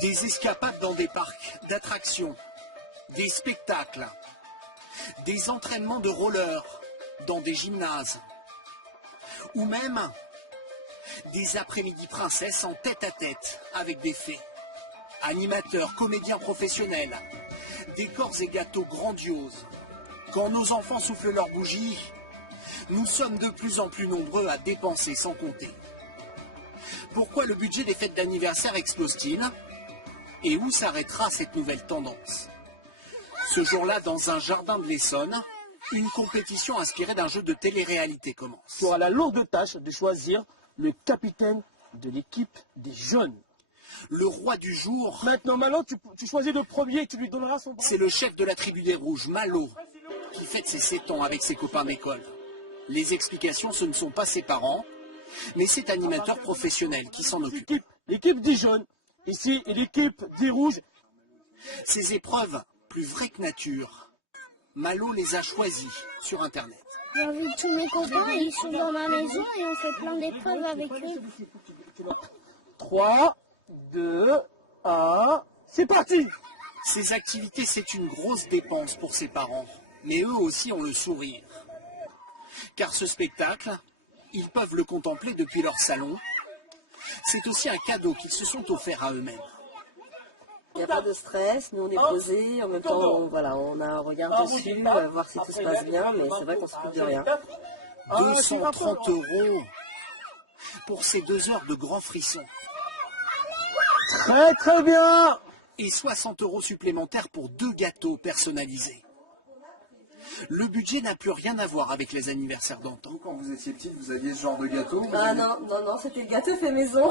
Des escapades dans des parcs d'attractions, des spectacles, des entraînements de rollers dans des gymnases, ou même des après-midi princesses en tête-à-tête avec des fées. Animateurs, comédiens professionnels, décors et gâteaux grandioses. Quand nos enfants soufflent leurs bougies, nous sommes de plus en plus nombreux à dépenser sans compter. Pourquoi le budget des fêtes d'anniversaire explose-t-il? Et où s'arrêtera cette nouvelle tendance? Ce jour-là, dans un jardin de l'Essonne, une compétition inspirée d'un jeu de télé-réalité commence. Tu auras la lourde tâche de choisir le capitaine de l'équipe des jeunes. Le roi du jour, Maintenant, tu choisis le premier et tu lui donneras son bras. c'est le chef de la tribu des Rouges, Malo, qui fête ses 7 ans avec ses copains d'école. Les explications, ce ne sont pas ses parents, mais cet animateur professionnel qui s'en occupe. L'équipe des jeunes, ici, et l'équipe des rouges. Ces épreuves, plus vraies que nature, Malo les a choisies sur Internet. J'invite tous mes copains, ils sont dans ma maison et on fait plein d'épreuves avec eux. 3, 2, 1, c'est parti! Ces activités, c'est une grosse dépense pour ses parents, mais eux aussi ont le sourire. Car ce spectacle, ils peuvent le contempler depuis leur salon. C'est aussi un cadeau qu'ils se sont offerts à eux-mêmes. Il n'y a pas de stress, nous on est posés, en même temps on a un regard dessus, voir si tout se passe bien, mais c'est vrai qu'on ne s'occupe de rien. 230 € pour ces 2 heures de grands frissons. Très très bien! Et 60 € supplémentaires pour 2 gâteaux personnalisés. Le budget n'a plus rien à voir avec les anniversaires d'antan. Quand vous étiez petite, vous aviez ce genre de gâteau? Ah non, c'était le gâteau fait maison.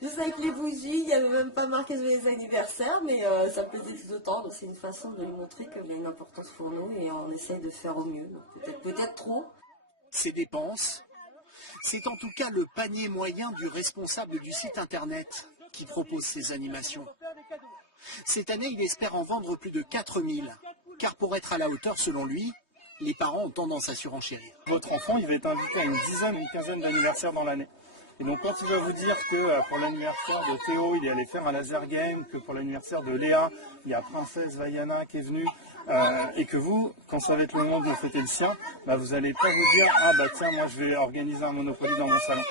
Juste avec les bougies, il n'y avait même pas marqué joyeux anniversaire, mais ça me plaisait tout autant. Donc c'est une façon de lui montrer qu'il y a une importance pour nous et on essaye de faire au mieux. Peut-être trop. Ces dépenses, c'est en tout cas le panier moyen du responsable du site internet qui propose ces animations. Cette année, il espère en vendre plus de 4000, car pour être à la hauteur, selon lui, les parents ont tendance à surenchérir. Votre enfant, il va être invité à une dizaine, une quinzaine d'anniversaires dans l'année. Et donc quand il va vous dire que pour l'anniversaire de Théo, il est allé faire un laser game, que pour l'anniversaire de Léa, il y a Princesse Vaiana qui est venue, et que vous, quand ça va être le moment de fêter le sien, vous n'allez pas vous dire « Ah bah tiens, moi je vais organiser un Monopoly dans mon salon ».